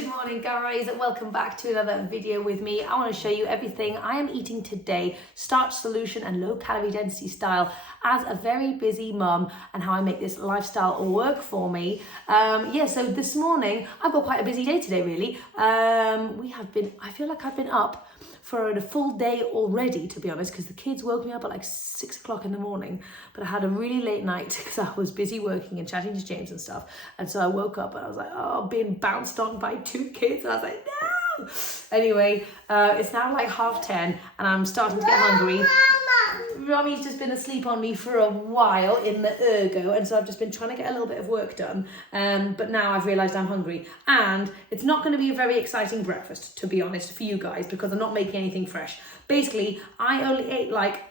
Good morning guys, welcome back to another video with me. I want to show you everything I am eating today, Starch Solution and low calorie density style, as a very busy mum, and how I make this lifestyle work for me. So this morning I've got quite a busy day today really. I feel like I've been up for a full day already, to be honest, because the kids woke me up at like 6 o'clock in the morning, but I had a really late night because I was busy working and chatting to James and stuff. And so I woke up and I was like, oh, being bounced on by 2 kids. And I was like, no. Anyway, it's now like 10:30 and I'm starting to get hungry. Rommy's just been asleep on me for a while in the ergo, and so I've just been trying to get a little bit of work done, but now I've realised I'm hungry, and it's not going to be a very exciting breakfast, to be honest, for you guys, because I'm not making anything fresh. Basically, I only ate like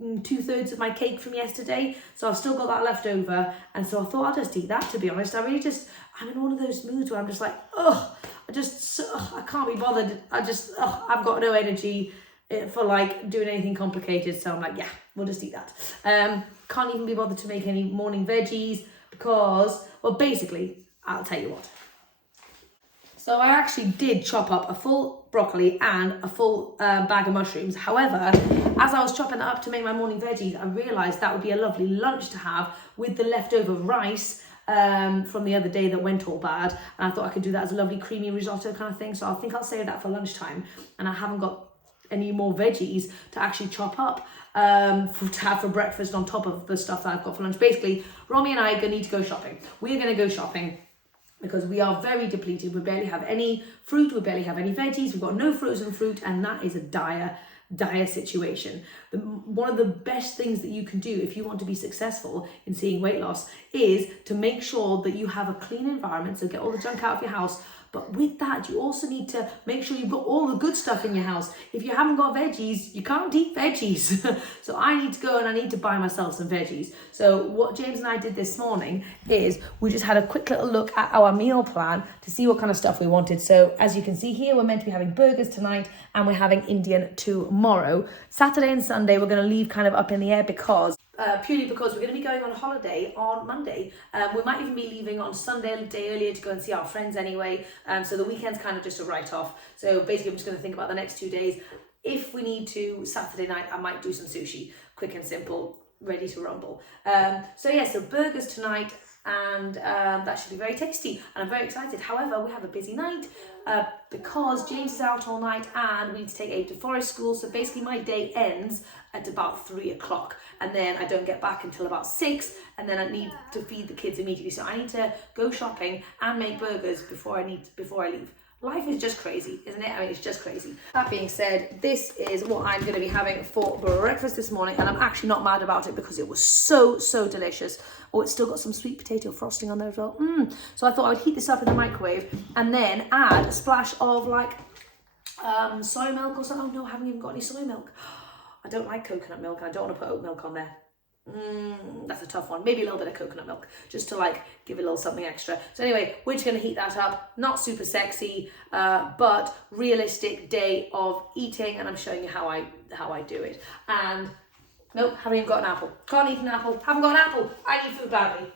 2/3 of my cake from yesterday, so I've still got that left over, and so I thought I'll just eat that, to be honest. I'm in one of those moods where I'm just like, I can't be bothered. I've got no energy for like doing anything complicated, so I'm like, yeah, we'll just eat that. Can't even be bothered to make any morning veggies because, well, basically, I'll tell you what. So I actually did chop up a full broccoli and a full bag of mushrooms. However, as I was chopping it up to make my morning veggies, I realised that would be a lovely lunch to have with the leftover rice from the other day that went all bad. And I thought I could do that as a lovely creamy risotto kind of thing. So I think I'll save that for lunchtime. And I haven't got any more veggies to actually chop up to have for breakfast on top of the stuff that I've got for lunch. Basically, Romy and I are going to need to go shopping. We're going to go shopping because we are very depleted. We barely have any fruit, we barely have any veggies, we've got no frozen fruit, and that is a dire situation. One of the best things that you can do if you want to be successful in seeing weight loss is to make sure that you have a clean environment, so get all the junk out of your house. But with that, you also need to make sure you've got all the good stuff in your house. If you haven't got veggies, you can't eat veggies. So I need to go and I need to buy myself some veggies. So what James and I did this morning is we just had a quick little look at our meal plan to see what kind of stuff we wanted. So as you can see here, we're meant to be having burgers tonight and we're having Indian tomorrow. Saturday and Sunday, we're going to leave kind of up in the air purely because we're going to be going on holiday on Monday. We might even be leaving on Sunday a day earlier to go and see our friends anyway. So the weekend's kind of just a write-off. So basically I'm just going to think about the next 2 days. If we need to, Saturday night, I might do some sushi. Quick and simple, ready to rumble. So burgers tonight, and that should be very tasty. And I'm very excited. However, we have a busy night because James is out all night and we need to take Abe to forest school. So basically my day ends at about 3 o'clock, and then I don't get back until about 6, and then I need to feed the kids immediately. So I need to go shopping and make burgers before I leave. Life is just crazy, isn't it? I mean, it's just crazy. That being said, this is what I'm going to be having for breakfast this morning, and I'm actually not mad about it because it was so delicious. Oh, it's still got some sweet potato frosting on there as well. So I thought I would heat this up in the microwave and then add a splash of like soy milk or something. Oh no, I haven't even got any soy milk. I don't like coconut milk and I don't want to put oat milk on there. That's a tough one. Maybe a little bit of coconut milk just to like give it a little something extra. So anyway, we're just going to heat that up. Not super sexy, but realistic day of eating, and I'm showing you how I do it. And nope, haven't even got an apple. Can't eat an apple. Haven't got an apple. I need food badly.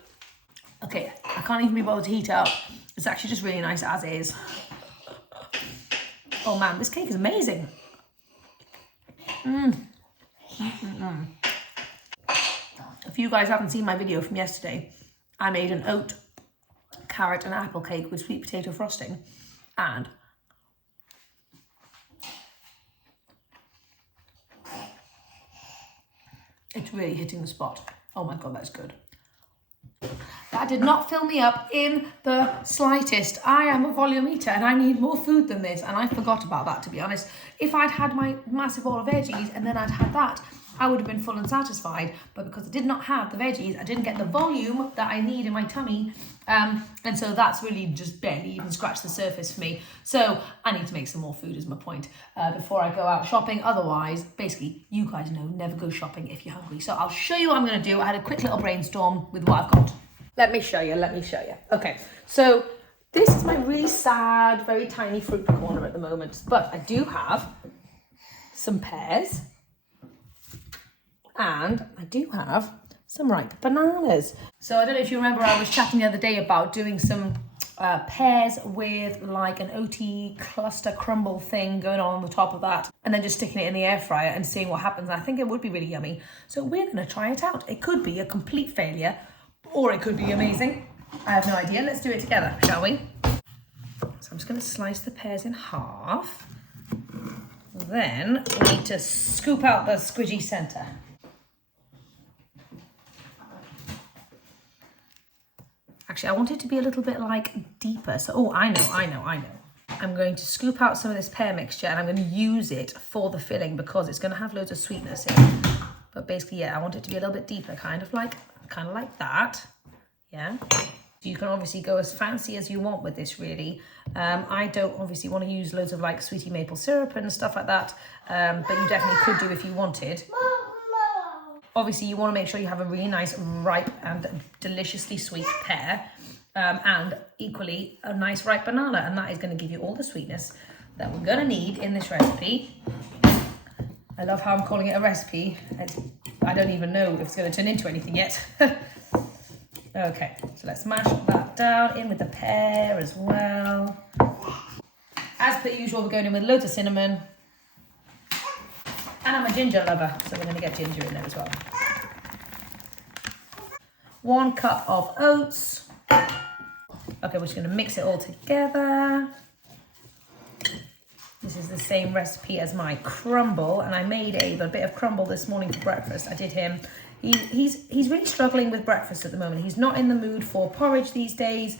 Okay, I can't even be bothered to heat it up. It's actually just really nice as is. Oh man, this cake is amazing. If you guys haven't seen my video from yesterday, I made an oat, carrot and apple cake with sweet potato frosting, and it's really hitting the spot. Oh my god, that's good. That did not fill me up in the slightest. I am a volume eater and I need more food than this, and I forgot about that, to be honest. If I'd had my massive bowl of veggies and then I'd had that, I would have been full and satisfied, but because I did not have the veggies, I didn't get the volume that I need in my tummy, and so that's really just barely even scratched the surface for me. So I need to make some more food is my point before I go out shopping. Otherwise, basically, you guys know, never go shopping if you're hungry. So I'll show you what I'm going to do. I had a quick little brainstorm with what I've got. Let me show you. Okay, so this is my really sad, very tiny fruit corner at the moment, but I do have some pears, and I do have some ripe bananas. So I don't know if you remember, I was chatting the other day about doing some pears with like an oaty cluster crumble thing going on the top of that, and then just sticking it in the air fryer and seeing what happens. I think it would be really yummy. So we're gonna try it out. It could be a complete failure, or it could be amazing. I have no idea. Let's do it together, shall we? So I'm just gonna slice the pears in half. Then we need to scoop out the squidgy center. Actually, I want it to be a little bit like deeper. So, oh, I know. I'm going to scoop out some of this pear mixture and I'm going to use it for the filling because it's going to have loads of sweetness in it. But basically, yeah, I want it to be a little bit deeper, kind of like that. Yeah. You can obviously go as fancy as you want with this, really. I don't obviously want to use loads of like sweetie maple syrup and stuff like that, but you definitely could do if you wanted. Obviously, you want to make sure you have a really nice, ripe and deliciously sweet pear, and equally a nice ripe banana, and that is going to give you all the sweetness that we're going to need in this recipe. I love how I'm calling it a recipe. I don't even know if it's going to turn into anything yet. Okay, so let's mash that down in with the pear as well. As per usual, we're going in with loads of cinnamon. And I'm a ginger lover, so we're going to get ginger in there as well. 1 cup of oats. Okay, we're just going to mix it all together. This is the same recipe as my crumble, and I made a bit of crumble this morning for breakfast. I did him. He's really struggling with breakfast at the moment. He's not in the mood for porridge these days.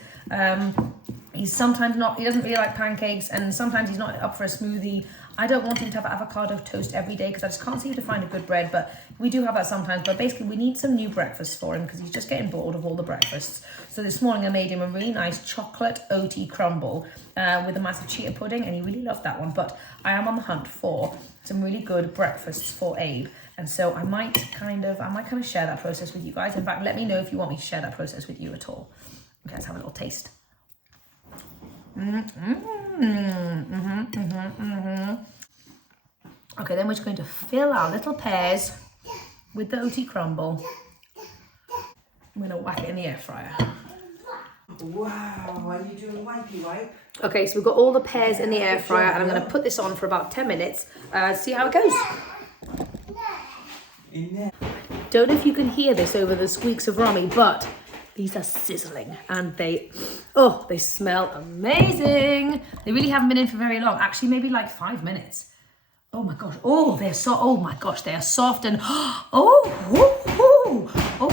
He's sometimes not. He doesn't really like pancakes, and sometimes he's not up for a smoothie. I don't want him to have avocado toast every day because I just can't seem to find a good bread, but we do have that sometimes. But basically, we need some new breakfasts for him because he's just getting bored of all the breakfasts. So this morning, I made him a really nice chocolate oaty crumble with a massive chia pudding, and he really loved that one. But I am on the hunt for some really good breakfasts for Abe, and so I might kind of share that process with you guys. In fact, let me know if you want me to share that process with you at all. Okay, let's have a little taste. Okay, then we're just going to fill our little pears with the oaty crumble. I'm going to whack it in the air fryer. Wow, are you doing wipey wipe? Okay, so we've got all the pears in the air fryer, and I'm going to put this on for about 10 minutes, see how it goes. In there. Don't know if you can hear this over the squeaks of Romy, but these are sizzling and they smell amazing. They really haven't been in for very long. Actually, maybe like 5 minutes. Oh my gosh. Oh, they're so, oh my gosh, they are soft and, oh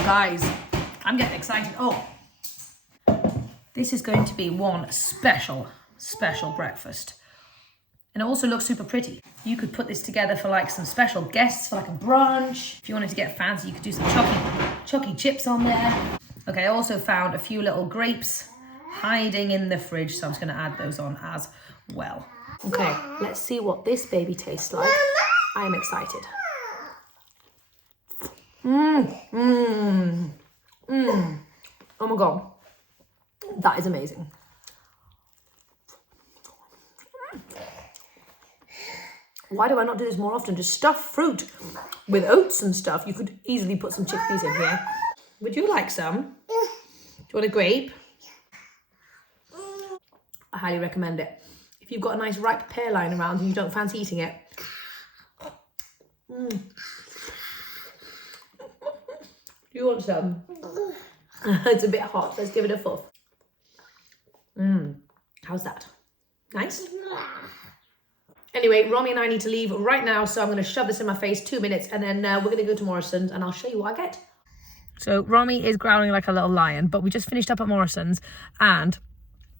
guys, I'm getting excited. Oh, this is going to be one special breakfast. And it also looks super pretty. You could put this together for like some special guests, for like a brunch. If you wanted to get fancy, you could do some chalky chips on there. Okay, I also found a few little grapes hiding in the fridge, so I'm just gonna add those on as well. Okay, let's see what this baby tastes like. I am excited. Oh my God, that is amazing. Why do I not do this more often? Just stuff fruit with oats and stuff. You could easily put some chickpeas in here. Would you like some? Do you want a grape? I highly recommend it. If you've got a nice ripe pear lying around and you don't fancy eating it. Do you want some? It's a bit hot. Let's give it a fuff. How's that? Nice? Anyway, Romy and I need to leave right now, so I'm going to shove this in my face 2 minutes, and then we're going to go to Morrison's and I'll show you what I get. So Romy is growling like a little lion, but we just finished up at Morrison's and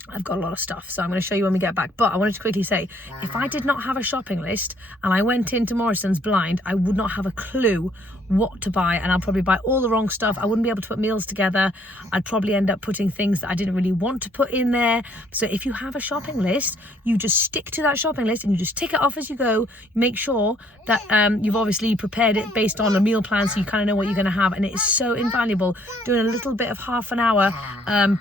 I've got a lot of stuff, so I'm going to show you when we get back. But I wanted to quickly say, if I did not have a shopping list and I went into Morrison's blind, I would not have a clue what to buy, and I'll probably buy all the wrong stuff. I wouldn't be able to put meals together. I'd probably end up putting things that I didn't really want to put in there. So if you have a shopping list, you just stick to that shopping list and you just tick it off as you go. Make sure that you've obviously prepared it based on a meal plan, so you kind of know what you're going to have, and it is so invaluable. Doing a little bit of half an hour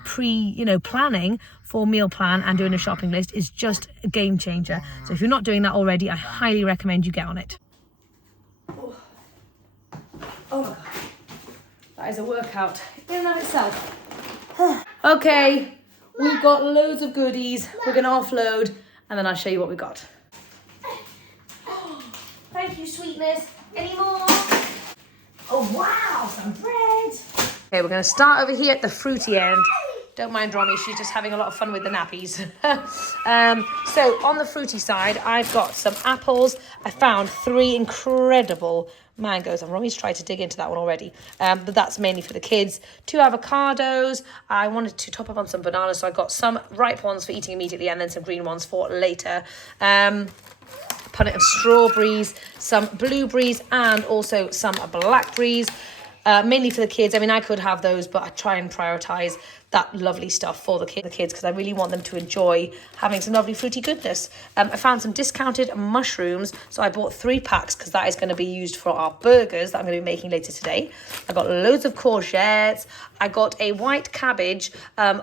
planning for meal plan and doing a shopping list is just a game changer. So if you're not doing that already, I highly recommend you get on it. Oh my God, that is a workout in and of itself. Okay, We've got loads of goodies. We're going to offload and then I'll show you what we got. Thank you, sweetness. Any more? Oh, wow, some bread. Okay, we're going to start over here at the fruity end. Don't mind Romy, she's just having a lot of fun with the nappies. So on the fruity side, I've got some apples. I found 3 incredible mangoes, and Romy's tried to dig into that one already, but that's mainly for the kids. 2 avocados. I wanted to top up on some bananas, so I got some ripe ones for eating immediately and then some green ones for later. Punnet of strawberries, some blueberries, and also some blackberries. Mainly for the kids. I mean, I could have those, but I try and prioritize that lovely stuff for the kids because I really want them to enjoy having some lovely fruity goodness. I found some discounted mushrooms, so I bought 3 packs because that is going to be used for our burgers that I'm going to be making later today. I got loads of courgettes. I got a white cabbage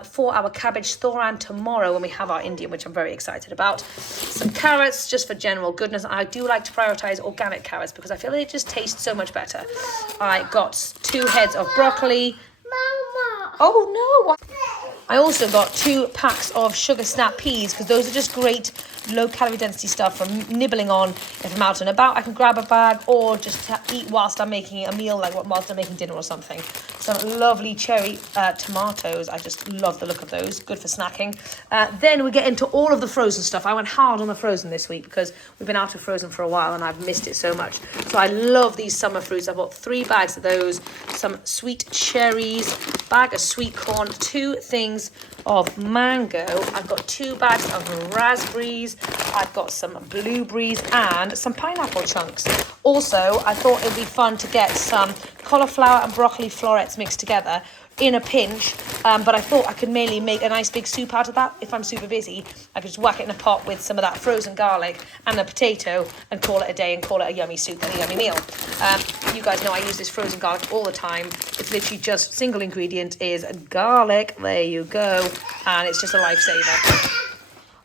for our cabbage thoran tomorrow when we have our Indian, which I'm very excited about. Some carrots just for general goodness. I do like to prioritize organic carrots because I feel they just taste so much better. I got 2 heads of broccoli. Mama. Oh no! I also got 2 packs of sugar snap peas because those are just great low calorie density stuff for nibbling on if I'm out and about. I can grab a bag or just eat whilst I'm making a meal, like whilst I'm making dinner or something. Some lovely cherry tomatoes. I just love the look of those. Good for snacking. Then we get into all of the frozen stuff. I went hard on the frozen this week because we've been out of frozen for a while and I've missed it so much. So I love these summer fruits. I bought 3 bags of those. Some sweet cherries, bag of sweet corn, 2 things of mango. I've got 2 bags of raspberries. I've got some blueberries and some pineapple chunks. Also, I thought it'd be fun to get some cauliflower and broccoli florets mixed together in a pinch, but I thought I could mainly make a nice big soup out of that. If I'm super busy, I could just whack it in a pot with some of that frozen garlic and a potato and call it a day and call it a yummy soup and a yummy meal. You guys know I use this frozen garlic all the time. It's literally just single ingredient is garlic. There you go. And it's just a lifesaver.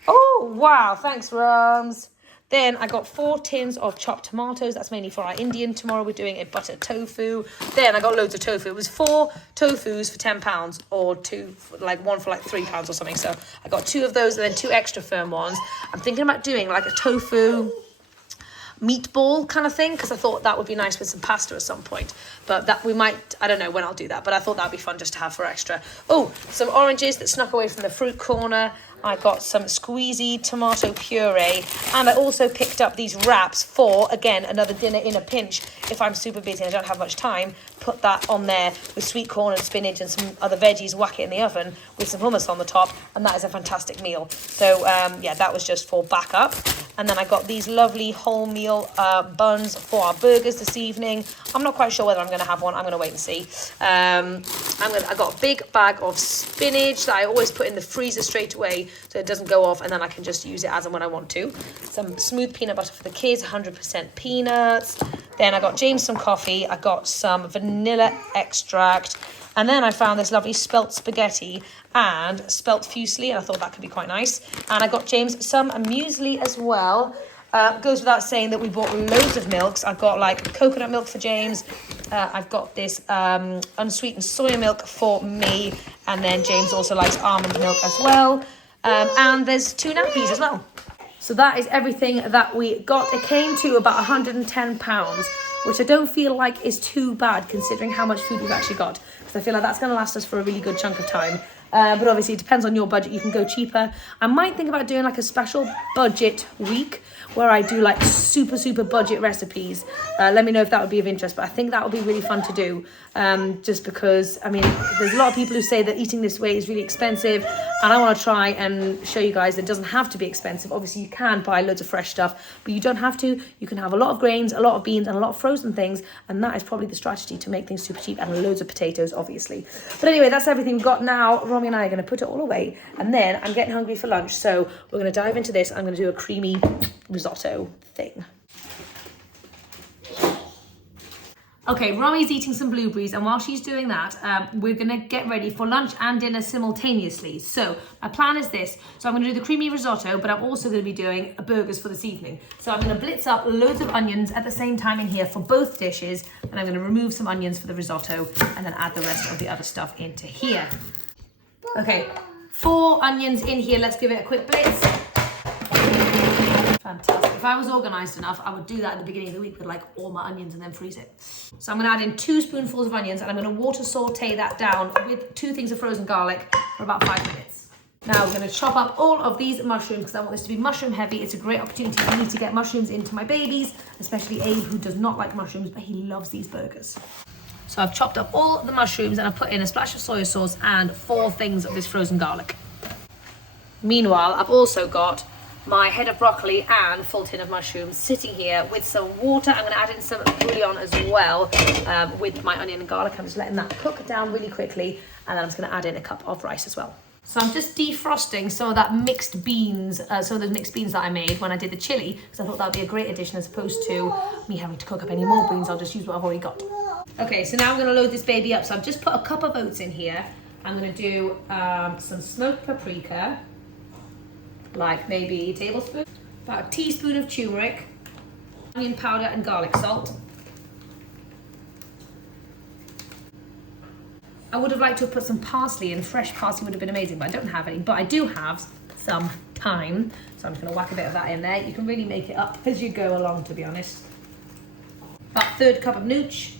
Oh, wow. Thanks, Rums. Then I got 4 tins of chopped tomatoes. That's mainly for our Indian. Tomorrow we're doing a butter tofu. Then I got loads of tofu. It was 4 tofus for £10 or 2, like 1 for like £3 or something. So I got 2 of those and then 2 extra firm ones. I'm thinking about doing like a tofu meatball kind of thing because I thought that would be nice with some pasta at some point, but that we might, I don't know when I'll do that, but I thought that'd be fun just to have for extra. Oh, some oranges that snuck away from the fruit corner. I got some squeezy tomato puree, and I also picked up these wraps for, again, another dinner in a pinch. If I'm super busy and I don't have much time, put that on there with sweet corn and spinach and some other veggies, whack it in the oven with some hummus on the top, and that is a fantastic meal. So yeah, that was just for backup. And then I got these lovely wholemeal buns for our burgers this evening. I'm not quite sure whether I'm going to have one. I'm going to wait and see. I got a big bag of spinach that I always put in the freezer straight away so it doesn't go off, and then I can just use it as and when I want to. Some smooth peanut butter for the kids, 100% peanuts. Then I got James some coffee. I got some vanilla extract. And then I found this lovely spelt spaghetti and spelt fusilli, and I thought that could be quite nice. And I got James some muesli as well. Goes without saying that we bought loads of milks. I've got like coconut milk for James. I've got this unsweetened soya milk for me. And then James also likes almond milk as well. And there's 2 nappies as well. So that is everything that we got. It came to about £110, which I don't feel like is too bad considering how much food we've actually got. Because I feel like that's going to last us for a really good chunk of time. But obviously it depends on your budget. You can go cheaper. I might think about doing like a special budget week where I do like super budget recipes. Let me know if that would be of interest, but I think that would be really fun to do. Just because, I mean, there's a lot of people who say that eating this way is really expensive, and I want to try and show you guys that it doesn't have to be expensive. Obviously you can buy loads of fresh stuff, but you don't have to. You can have a lot of grains, a lot of beans, and a lot of frozen things, and that is probably the strategy to make things super cheap, and loads of potatoes obviously. But anyway, that's everything we've got now. Romy and I are going to put it all away, and then I'm getting hungry for lunch, so we're going to dive into this. I'm going to do a creamy risotto thing. Okay, Romy's eating some blueberries, and while she's doing that, we're gonna get ready for lunch and dinner simultaneously. So my plan is this. So I'm gonna do the creamy risotto, but I'm also gonna be doing burgers for this evening. So I'm gonna blitz up loads of onions at the same time in here for both dishes, and I'm gonna remove some onions for the risotto, and then add the rest of the other stuff into here. Okay, 4 onions in here. Let's give it a quick blitz. Fantastic. If I was organised enough, I would do that at the beginning of the week with like all my onions and then freeze it. So I'm going to add in 2 spoonfuls of onions and I'm going to water saute that down with 2 things of frozen garlic for about 5 minutes. Now we're going to chop up all of these mushrooms because I want this to be mushroom heavy. It's a great opportunity for me to get mushrooms into my babies, especially Abe, who does not like mushrooms, but he loves these burgers. So I've chopped up all the mushrooms and I've put in a splash of soy sauce and 4 things of this frozen garlic. Meanwhile, I've also got my head of broccoli and full tin of mushrooms sitting here with some water. I'm going to add in some bouillon as well with my onion and garlic. I'm just letting that cook down really quickly, and then I'm just going to add in a cup of rice as well. So I'm just defrosting some of that mixed beans, some of the mixed beans that I made when I did the chili, because I thought that would be a great addition as opposed to me having to cook up any more beans. I'll just use what I've already got. Okay, so now I'm going to load this baby up. So I've just put a cup of oats in here. I'm going to do some smoked paprika, like maybe a tablespoon, about a teaspoon of turmeric, onion powder and garlic salt. I would have liked to have put some parsley in. Fresh parsley would have been amazing, but I don't have any. But I do have some thyme, so I'm just going to whack a bit of that in there. You can really make it up as you go along, to be honest. About a 1/3 cup of nooch.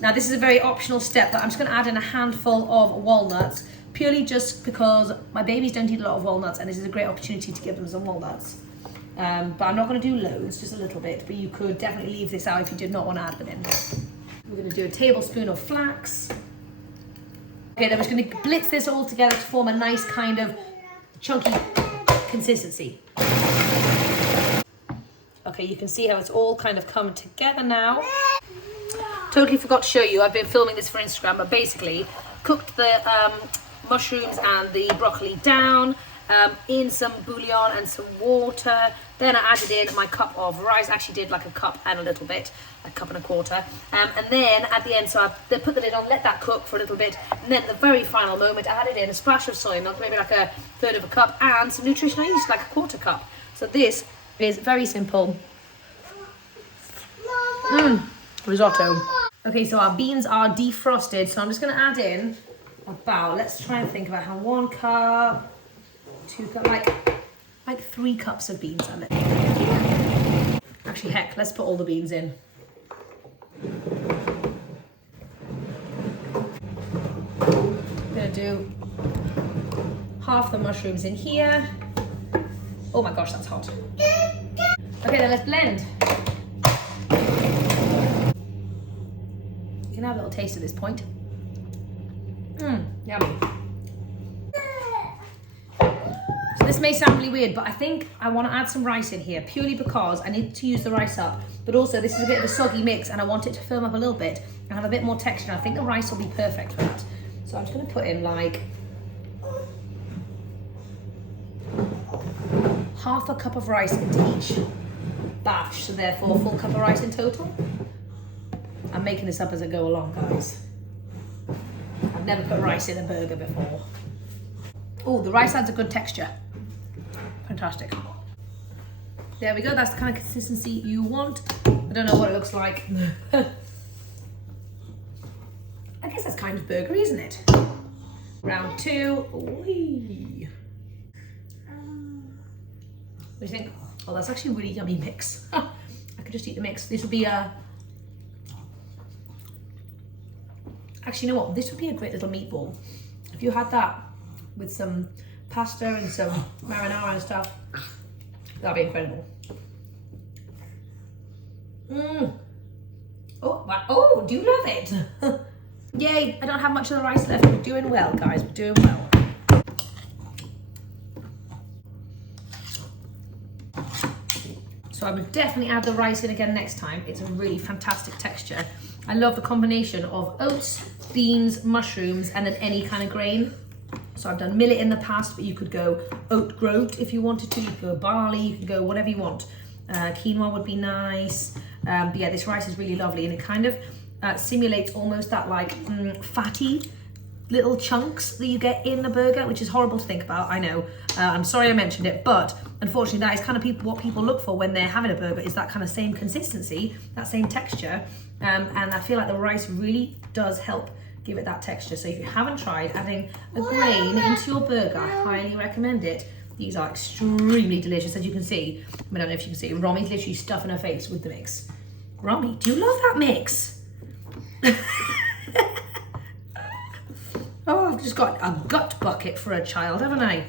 Now this is a very optional step, but I'm just going to add in a handful of walnuts, purely just because my babies don't eat a lot of walnuts, and this is a great opportunity to give them some walnuts. But I'm not going to do loads, just a little bit, but you could definitely leave this out if you did not want to add them in. We're going to do a tablespoon of flax. Okay, then we're just going to blitz this all together to form a nice kind of chunky consistency. Okay, you can see how it's all kind of come together now. Totally forgot to show you, I've been filming this for Instagram, but basically cooked the mushrooms and the broccoli down in some bouillon and some water. Then I added in my cup of rice. I actually did like a cup and a little bit, a cup and a quarter. And then at the end, so I put the lid on, let that cook for a little bit. And then at the very final moment, I added in a splash of soy milk, maybe like a 1/3 of a cup, and some nutritional yeast, like a 1/4 cup. So this is very simple. Risotto. Okay, so our beans are defrosted. So I'm just gonna add in about, let's try and think about how 1 cup, 2 cup, like 3 cups of beans. Actually, heck, let's put all the beans in. I'm gonna do half the mushrooms in here. Oh my gosh, that's hot. Okay, then let's blend. You can have a little taste at this point. Yummy. So this may sound really weird, but I think I want to add some rice in here purely because I need to use the rice up, but also this is a bit of a soggy mix and I want it to firm up a little bit and have a bit more texture. I think the rice will be perfect for that. So I'm just going to put in like half a cup of rice into each batch, so therefore a full cup of rice in total. I'm making this up as I go along, guys. I've never put rice in a burger before. Oh, the rice adds a good texture. Fantastic. There we go, that's the kind of consistency you want. I don't know what it looks like. I guess that's kind of burgery, isn't it? Round 2. Ooh. What do you think? Oh, that's actually a really yummy mix. I could just eat the mix. This would be a... Actually, you know what? This would be a great little meatball. If you had that with some pasta and some marinara and stuff, that'd be incredible. Oh, wow. Oh, do you love it? Yay, I don't have much of the rice left. We're doing well, guys. We're doing well. So I would definitely add the rice in again next time. It's a really fantastic texture. I love the combination of oats, beans, mushrooms, and then any kind of grain. So I've done millet in the past, but you could go oat groat if you wanted to. You could go barley, you could go whatever you want. Quinoa would be nice. But yeah, this rice is really lovely, and it kind of simulates almost that like fatty little chunks that you get in the burger, which is horrible to think about, I know. I'm sorry I mentioned it, but unfortunately that is kind of what people look for when they're having a burger, is that kind of same consistency, that same texture. And I feel like the rice really does help give it that texture. So if you haven't tried adding a grain into your burger, I highly recommend it. These are extremely delicious, as you can see. I don't know if you can see, Romy's literally stuffing her face with the mix. Romy, do you love that mix? Oh, I've just got a gut bucket for a child, haven't I?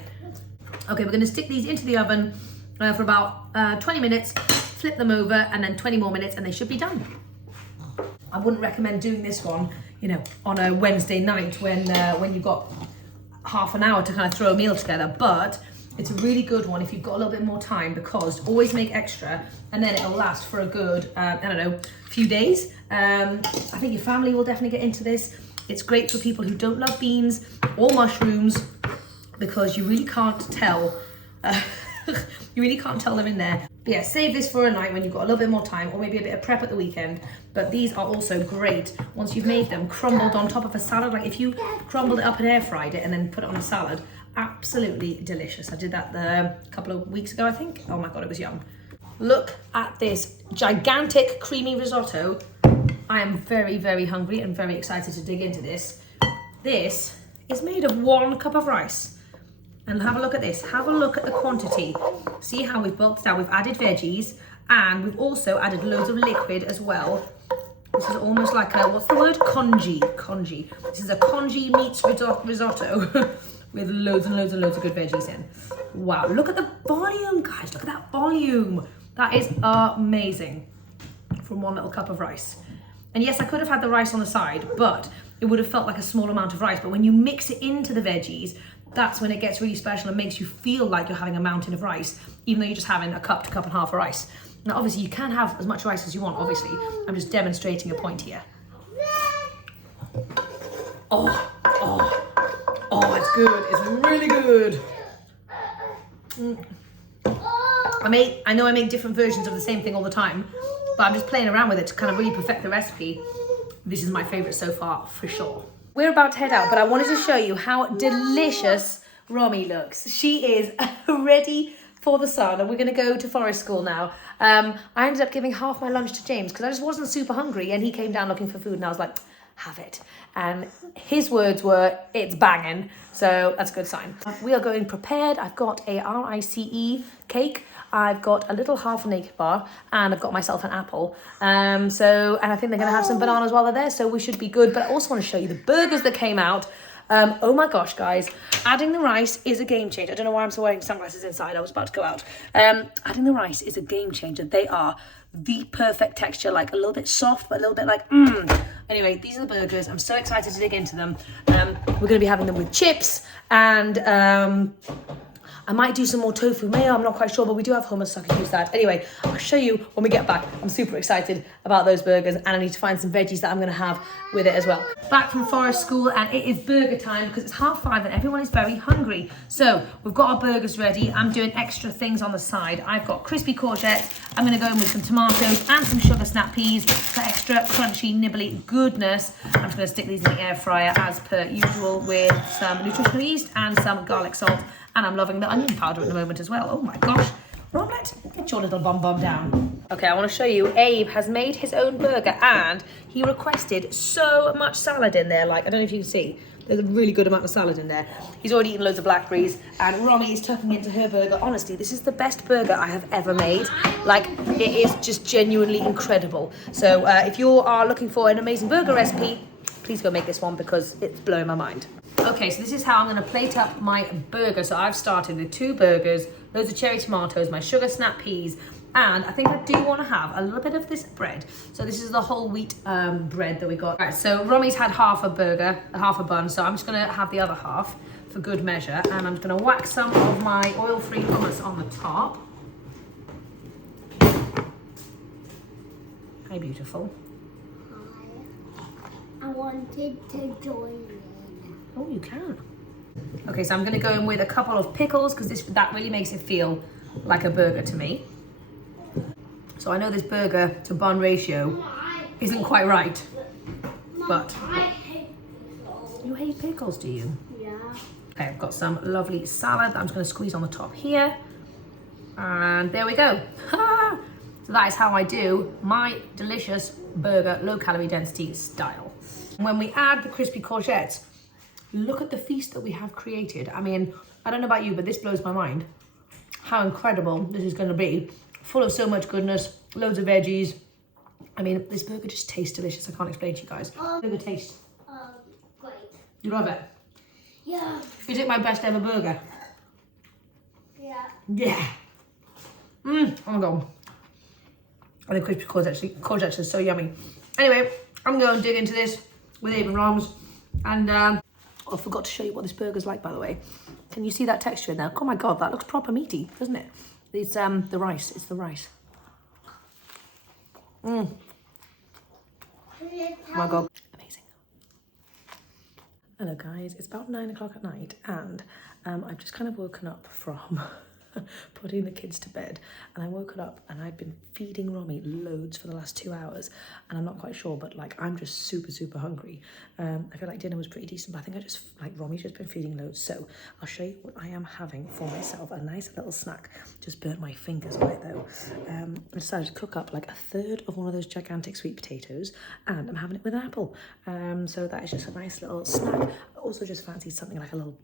Okay, we're gonna stick these into the oven for about 20 minutes, flip them over, and then 20 more minutes, and they should be done. I wouldn't recommend doing this one, you know, on a Wednesday night when you've got half an hour to kind of throw a meal together, but it's a really good one if you've got a little bit more time, because always make extra, and then it'll last for a good, I don't know, few days. I think your family will definitely get into this. It's great for people who don't love beans or mushrooms, because you really can't tell. You really can't tell them in there. But yeah, save this for a night when you've got a little bit more time, or maybe a bit of prep at the weekend. But these are also great once you've made them crumbled on top of a salad. Like if you crumbled it up and air fried it and then put it on a salad, absolutely delicious. I did that a couple of weeks ago, I think. Oh my God, it was yum. Look at this gigantic creamy risotto. I am very, very hungry and very excited to dig into this. This is made of 1 cup of rice. And have a look at this. Have a look at the quantity. See how we've bulked it out. We've added veggies, and we've also added loads of liquid as well. This is almost like a, what's the word? Congee. Congee. This is a congee meets risotto with loads and loads and loads of good veggies in. Wow, look at the volume, guys. Look at that volume. That is amazing from 1 little cup of rice. And yes, I could have had the rice on the side, but it would have felt like a small amount of rice. But when you mix it into the veggies, that's when it gets really special and makes you feel like you're having a mountain of rice, even though you're just having a cup to cup and a half of rice. Now, obviously, you can have as much rice as you want, obviously. I'm just demonstrating a point here. Oh, it's good. It's really good. I know I make different versions of the same thing all the time, but I'm just playing around with it to kind of really perfect the recipe. This is my favorite so far, for sure. We're about to head out, but I wanted to show you how delicious Romy looks. She is ready for the sun, and we're going to go to forest school now. I ended up giving half my lunch to James because I just wasn't super hungry, and he came down looking for food, and I was like, have it. And his words were, it's banging, so that's a good sign. We are going prepared. I've got a RICE cake. I've got a little half naked bar, and I've got myself an apple. And I think they're gonna have some bananas while they're there, so we should be good. But I also want to show you the burgers that came out. Oh my gosh, guys, adding the rice is a game changer. I don't know why I'm still wearing sunglasses inside. I was about to go out. Adding the rice is a game changer. They are the perfect texture, like a little bit soft, but a little bit like, Anyway, these are the burgers. I'm so excited to dig into them. We're gonna be having them with chips, and I might do some more tofu mayo, I'm not quite sure, but we do have hummus, so I can use that. Anyway, I'll show you when we get back. I'm super excited about those burgers, and I need to find some veggies that I'm gonna have with it as well. Back from forest school, and it is burger time because it's 5:30 and everyone is very hungry. So we've got our burgers ready. I'm doing extra things on the side. I've got crispy courgettes. I'm gonna go in with some tomatoes and some sugar snap peas for extra crunchy, nibbly goodness. I'm just gonna stick these in the air fryer as per usual with some nutritional yeast and some garlic salt. And I'm loving the onion powder at the moment as well. Oh my gosh. Robert, get your little bum down. Okay, I want to show you. Abe has made his own burger, and he requested so much salad in there. Like, I don't know if you can see. There's a really good amount of salad in there. He's already eaten loads of blackberries, and Romy is tucking into her burger. Honestly, this is the best burger I have ever made. Like, it is just genuinely incredible. So if you are looking for an amazing burger recipe, please go make this one because it's blowing my mind. Okay, so this is how I'm going to plate up my burger. So I've started with 2 burgers, loads of cherry tomatoes, my sugar snap peas, and I think I do want to have a little bit of this bread. So this is the whole wheat bread that we got. All right, so Romy's had half a burger, half a bun, so I'm just going to have the other half for good measure, and I'm just going to whack some of my oil-free hummus on the top. Hi, beautiful. I wanted to join in. Oh, you can. Okay, so I'm going to go in with a couple of pickles because that really makes it feel like a burger to me. So I know this burger to bun ratio isn't quite right, but you hate pickles, do you? Yeah. Okay, I've got some lovely salad that I'm just going to squeeze on the top here, and there we go. So that is how I do my delicious burger, low calorie density style. When we add the crispy courgettes, look at the feast that we have created. I mean, I don't know about you, but this blows my mind. How incredible this is going to be. Full of so much goodness, loads of veggies. I mean, this burger just tastes delicious. I can't explain to you guys. Burger taste. Great. You love it? Yeah. Is it my best ever burger? Yeah. Yeah. Oh my god. And the crispy courgettes are so yummy. Anyway, I'm going to dig into this with Abe and Roms. And I forgot to show you what this burger's like, by the way. Can you see that texture in there? Oh my god, that looks proper meaty, doesn't it? It's the rice. It's the rice. Oh my god, amazing. Hello guys, it's about 9 o'clock at night and I've just kind of woken up from putting the kids to bed, and I woke up and I'd been feeding Romy loads for the last 2 hours, and I'm not quite sure, but like I'm just super hungry. I feel like dinner was pretty decent, but I think I just like Romy's just been feeding loads, so I'll show you what I am having for myself. A nice little snack. Just burnt my fingers on it though. I decided to cook up like a third of one of those gigantic sweet potatoes, and I'm having it with an apple. So that is just a nice little snack. I also just fancied something like a little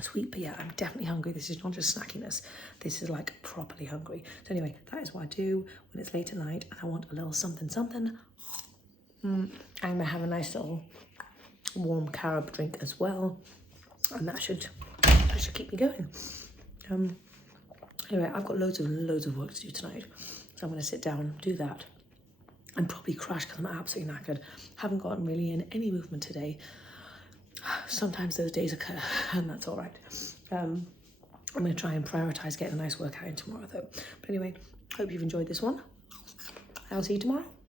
sweet, but yeah, I'm definitely hungry. This is not just snackiness, this is like properly hungry. So anyway, that is what I do when it's late at night and I want a little something. I'm gonna have a nice little warm carob drink as well, and that should keep me going. Anyway, I've got loads of work to do tonight, so I'm gonna sit down, do that, and probably crash because I'm absolutely knackered. Haven't gotten really in any movement today. Sometimes those days occur, and that's all right. I'm going to try and prioritise getting a nice workout in tomorrow, though. But anyway, hope you've enjoyed this one. I'll see you tomorrow.